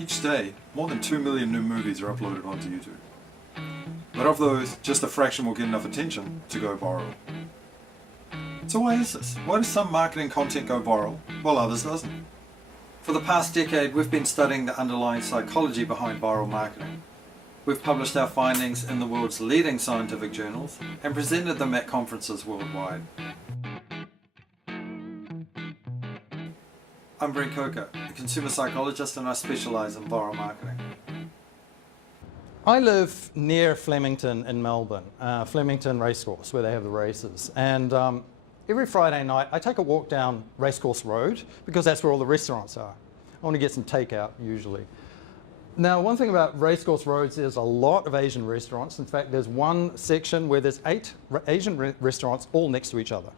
Each day, more than 2 million new movies are uploaded onto YouTube. But of those, just a fraction will get enough attention to go viral. So why is this? Why does some marketing content go viral, while others doesn't? For the past decade, we've been studying the underlying psychology behind viral marketing. We've published our findings in the world's leading scientific journals and presented them at conferences worldwide. I'm Brent Coker, a consumer psychologist, and I specialise in viral marketing. I live near Flemington in Melbourne, Flemington Racecourse, where they have the races. And every Friday night I take a walk down Racecourse Road because that's where all the restaurants are. I want to get some takeout usually. Now, one thing about Racecourse Roads is a lot of Asian restaurants. In fact, there's one section where there's 8 Asian restaurants all next to each other.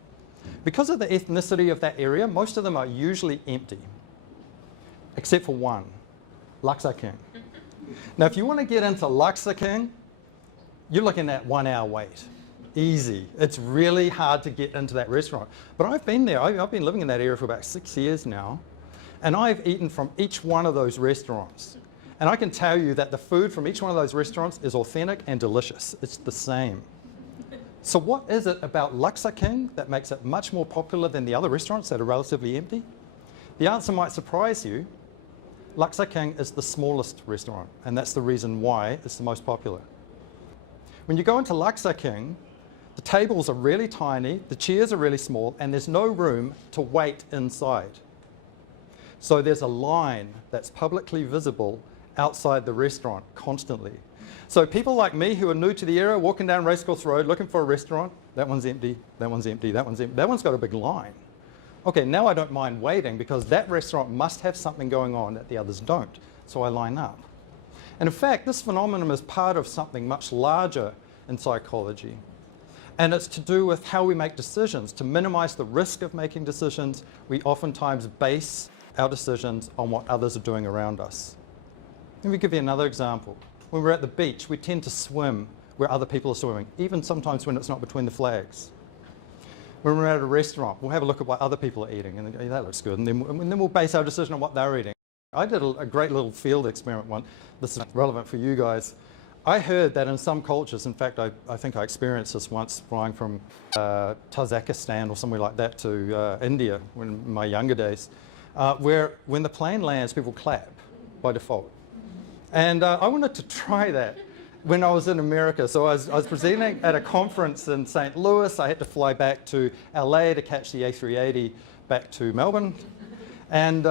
Because of the ethnicity of that area, most of them are usually empty, except for one, Laksa King. Now, if you want to get into Laksa King, you're looking at 1 hour wait. Easy. It's really hard to get into that restaurant. But I've been there. I've been living in that area for about 6 years now, and I've eaten from each one of those restaurants. And I can tell you that the food from each one of those restaurants is authentic and delicious. It's the same. So what is it about Laksa King that makes it much more popular than the other restaurants that are relatively empty? The answer might surprise you. Laksa King is the smallest restaurant, and that's the reason why it's the most popular. When you go into Laksa King, the tables are really tiny, the chairs are really small, and there's no room to wait inside. So there's a line that's publicly visible outside the restaurant constantly. So people like me who are new to the area, walking down Racecourse Road looking for a restaurant, that one's empty, that one's empty, that one's empty, that one's got a big line. Okay, now I don't mind waiting because that restaurant must have something going on that the others don't, so I line up. And in fact, this phenomenon is part of something much larger in psychology. And it's to do with how we make decisions. To minimize the risk of making decisions, we oftentimes base our decisions on what others are doing around us. Let me give you another example. When we're at the beach, we tend to swim where other people are swimming, even sometimes when it's not between the flags. When we're at a restaurant, we'll have a look at what other people are eating, and that looks good, and then we'll base our decision on what they're eating. I did a great little field experiment once. This is relevant for you guys. I heard that in some cultures, in fact, I think I experienced this once flying from Tajikistan or somewhere like that to India in my younger days, where when the plane lands, people clap by default. And I wanted to try that when I was in America. So I was presenting at a conference in St. Louis. I had to fly back to LA to catch the A380 back to Melbourne. And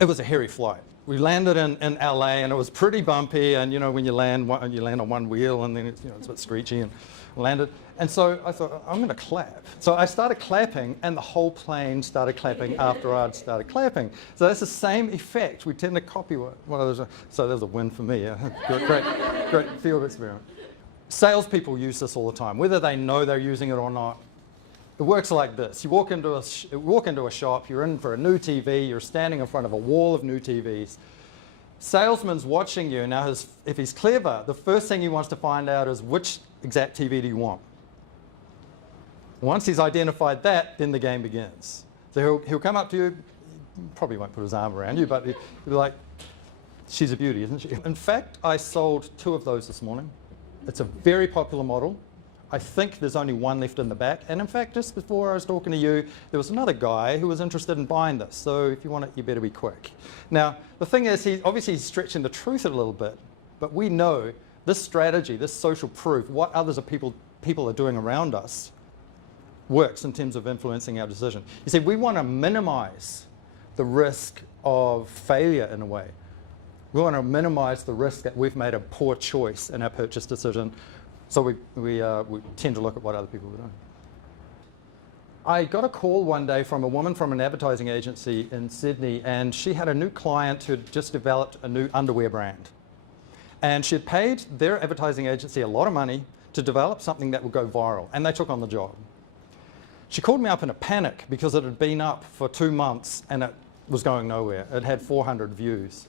it was a hairy flight. We landed in LA, and it was pretty bumpy. And you know, when you land on one wheel, and then it's a bit screechy, and landed. And so I thought, I'm going to clap. So I started clapping, and the whole plane started clapping after I'd started clapping. So that's the same effect. We tend to copy one of those. So that was a win for me. Yeah. Great field experiment. Salespeople use this all the time, whether they know they're using it or not. It works like this. You walk into a shop, you're in for a new TV, you're standing in front of a wall of new TVs. Salesman's watching you. Now, if he's clever, the first thing he wants to find out is which exact TV do you want? Once he's identified that, then the game begins. So he'll come up to you, probably won't put his arm around you, but he'll be like, she's a beauty, isn't she? In fact, I sold 2 of those this morning. It's a very popular model. I think there's only one left in the back. And in fact, just before I was talking to you, there was another guy who was interested in buying this. So if you want it, you better be quick. Now, the thing is, obviously he's stretching the truth a little bit, but we know this strategy, this social proof, what others are people are doing around us, works in terms of influencing our decision. You see, we want to minimize the risk of failure in a way. We want to minimize the risk that we've made a poor choice in our purchase decision, so we tend to look at what other people are doing. I got a call one day from a woman from an advertising agency in Sydney, and she had a new client who had just developed a new underwear brand. And she had paid their advertising agency a lot of money to develop something that would go viral, and they took on the job. She called me up in a panic because it had been up for 2 months and it was going nowhere. It had 400 views.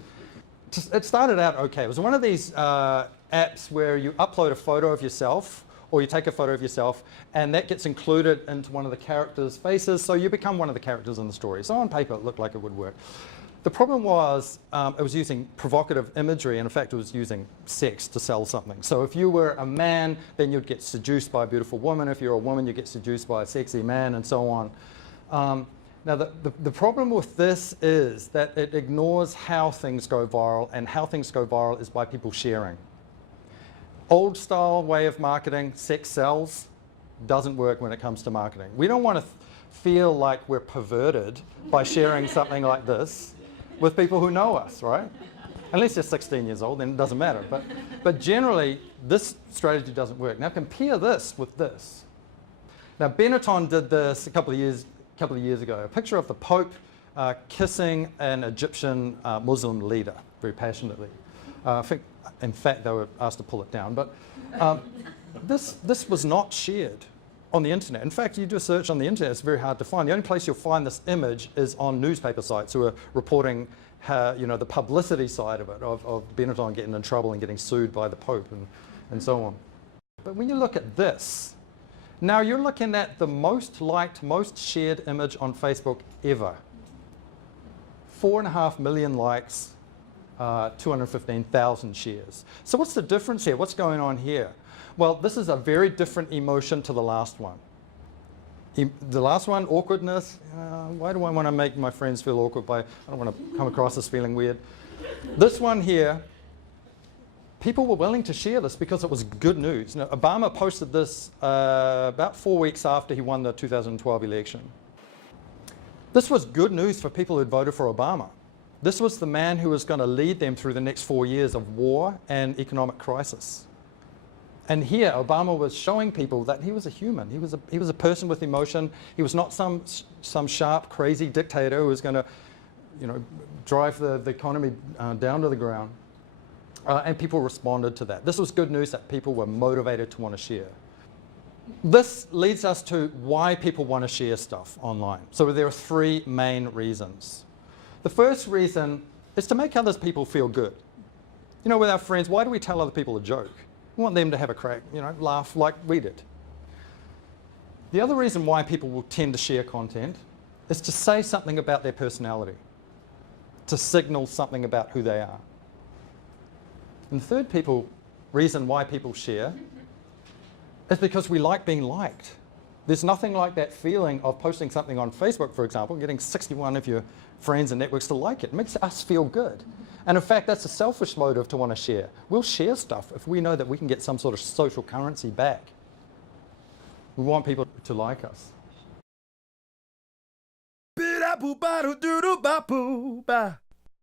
It started out okay. It was one of these apps where you upload a photo of yourself, or you take a photo of yourself, and that gets included into one of the characters' faces, so you become one of the characters in the story. So on paper, it looked like it would work. The problem was it was using provocative imagery, and in fact it was using sex to sell something. So if you were a man, then you'd get seduced by a beautiful woman. If you're a woman, you'd get seduced by a sexy man, and so on. Now the problem with this is that it ignores how things go viral, and how things go viral is by people sharing. Old style way of marketing, sex sells, doesn't work when it comes to marketing. We don't want to feel like we're perverted by sharing something like this with people who know us, right? Unless you're 16 years old, then it doesn't matter. But generally, this strategy doesn't work. Now compare this with this. Now Benetton did this a couple of years ago. A picture of the Pope kissing an Egyptian Muslim leader very passionately. I think, in fact, they were asked to pull it down. But this was not shared on the internet. In fact, you do a search on the internet, it's very hard to find. The only place you'll find this image is on newspaper sites who are reporting the publicity side of it, of Benetton getting in trouble and getting sued by the Pope and so on. But when you look at this, now you're looking at the most liked, most shared image on Facebook ever. 4.5 million likes, 215,000 shares. So what's the difference here? What's going on here? Well, this is a very different emotion to the last one. The last one, awkwardness. Why do I want to make my friends feel awkward? I don't want to come across as feeling weird. This one here, people were willing to share this because it was good news. Now, Obama posted this about 4 weeks after he won the 2012 election. This was good news for people who had voted for Obama. This was the man who was going to lead them through the next 4 years of war and economic crisis. And here, Obama was showing people that he was a human. He was a person with emotion. He was not some sharp, crazy dictator who was going to, drive the economy down to the ground. And people responded to that. This was good news that people were motivated to want to share. This leads us to why people want to share stuff online. So there are three main reasons. The first reason is to make other people feel good. With our friends, why do we tell other people a joke? We want them to have a crack, laugh like we did. The other reason why people will tend to share content is to say something about their personality, to signal something about who they are. And the third reason why people share is because we like being liked. There's nothing like that feeling of posting something on Facebook, for example, getting 61 of your friends and networks to like it. It makes us feel good. And in fact, that's a selfish motive to want to share. We'll share stuff if we know that we can get some sort of social currency back. We want people to like us.